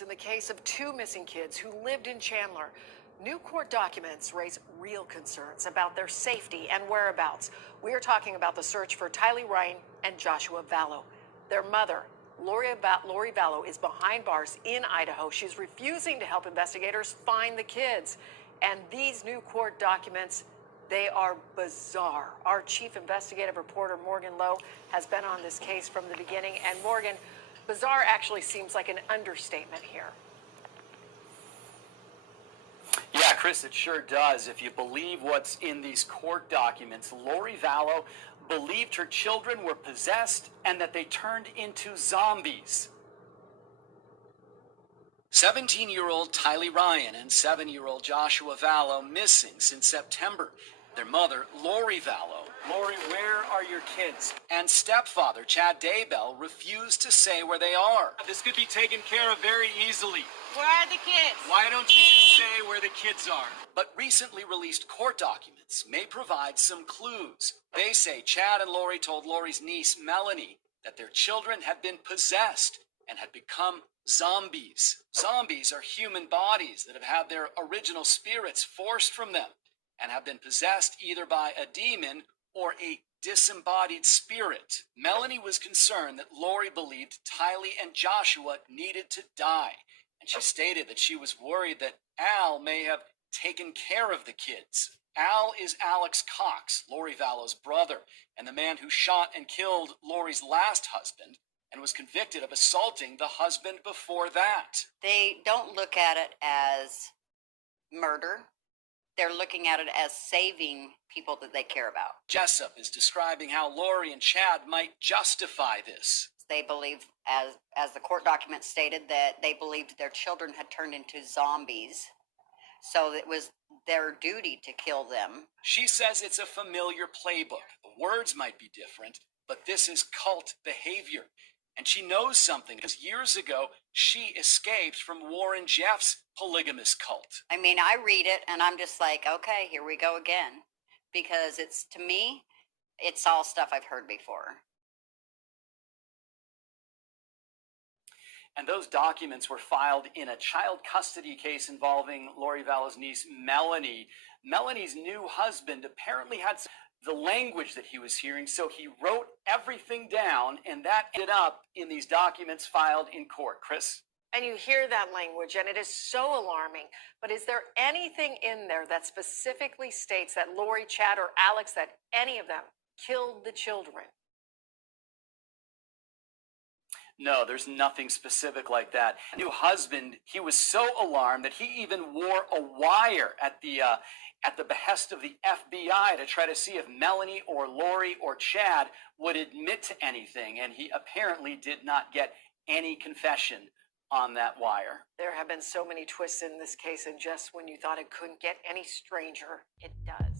in the case of two missing kids who lived in Chandler. New court documents raise real concerns about their safety and whereabouts. We are talking about the search for Tylee Ryan and Joshua Vallow. Their mother, Lori Vallow, is behind bars in Idaho. She's refusing to help investigators find the kids. And these new court documents, they are bizarre. Our chief investigative reporter, Morgan Lowe, has been on this case from the beginning. And Morgan, bizarre actually seems like an understatement here. Yeah, Chris, it sure does. If you believe what's in these court documents, Lori Vallow believed her children were possessed and that they turned into zombies. 17-year-old Tylee Ryan and 7-year-old Joshua Vallow missing since September. Their mother, Lori Vallow. Lori, where are your kids? And stepfather, Chad Daybell, refused to say where they are. This could be taken care of very easily. Where are the kids? Why don't you just say where the kids are? But recently released court documents may provide some clues. They say Chad and Lori told Lori's niece, Melanie, that their children had been possessed and had become zombies. Zombies are human bodies that have had their original spirits forced from them and have been possessed either by a demon or a disembodied spirit. Melanie was concerned that Lori believed Tylee and Joshua needed to die, and she stated that she was worried that Al may have taken care of the kids. Al is Alex Cox, Lori Vallow's brother, and the man who shot and killed Lori's last husband and was convicted of assaulting the husband before that. They don't look at it as murder. They're looking at it as saving people that they care about. Jessup is describing how Lori and Chad might justify this. They believe, as the court document stated, that they believed their children had turned into zombies, so it was their duty to kill them. She says it's a familiar playbook. The words might be different, but this is cult behavior. And she knows something, because years ago, she escaped from Warren Jeff's polygamous cult. I mean, I read it, and I'm just like, okay, here we go again. Because it's, to me, it's all stuff I've heard before. And those documents were filed in a child custody case involving Lori Vallow's niece, Melanie. Melanie's new husband apparently had the language that he was hearing, so he wrote everything down, and that ended up in these documents filed in court. Chris? And you hear that language, and it is so alarming. But is there anything in there that specifically states that Lori, Chad, or Alex, that any of them killed the children? No, there's nothing specific like that. New husband, he was so alarmed that he even wore a wire at the behest of the FBI to try to see if Melanie or Lori or Chad would admit to anything, and he apparently did not get any confession on that wire. There have been so many twists in this case, and just when you thought it couldn't get any stranger, it does.